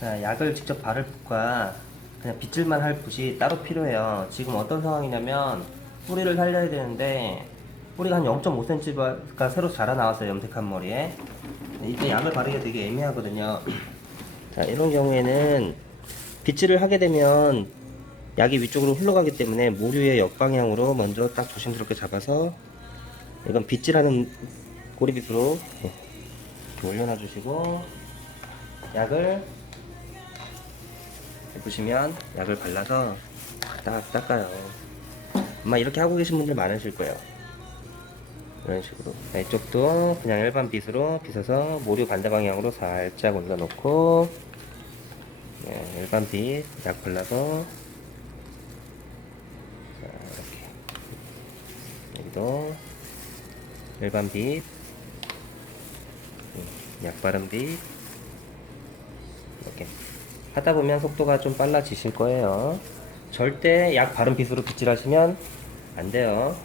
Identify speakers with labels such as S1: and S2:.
S1: 자, 약을 직접 바를 붓과 그냥 빗질만 할 붓이 따로 필요해요. 지금 어떤 상황이냐면 뿌리를 살려야 되는데 뿌리가 한 0.5cm가 새로 자라 나왔어요. 염색한 머리에. 이때 약을 바르기가 되게 애매하거든요. 자, 이런 경우에는 빗질을 하게 되면 약이 위쪽으로 흘러가기 때문에 모류의 역방향으로 먼저 딱 조심스럽게 잡아서 이건 빗질하는 네, 이렇게 올려놔 주시고 약을 보시면 약을 발라서 딱 닦아요. 아마 이렇게 하고 계신 분들 많으실 거예요. 이런 식으로 네, 이쪽도 그냥 일반 빗으로 빗어서 모류 반대 방향으로 살짝 올려놓고 네, 일반 빗 약 발라서 자, 이렇게 여기도 일반 빗, 음, 약 바른 빗 이렇게 하다 보면 속도가 좀 빨라지실 거예요. 절대 약 바른 빗으로 빗질하시면 안 돼요.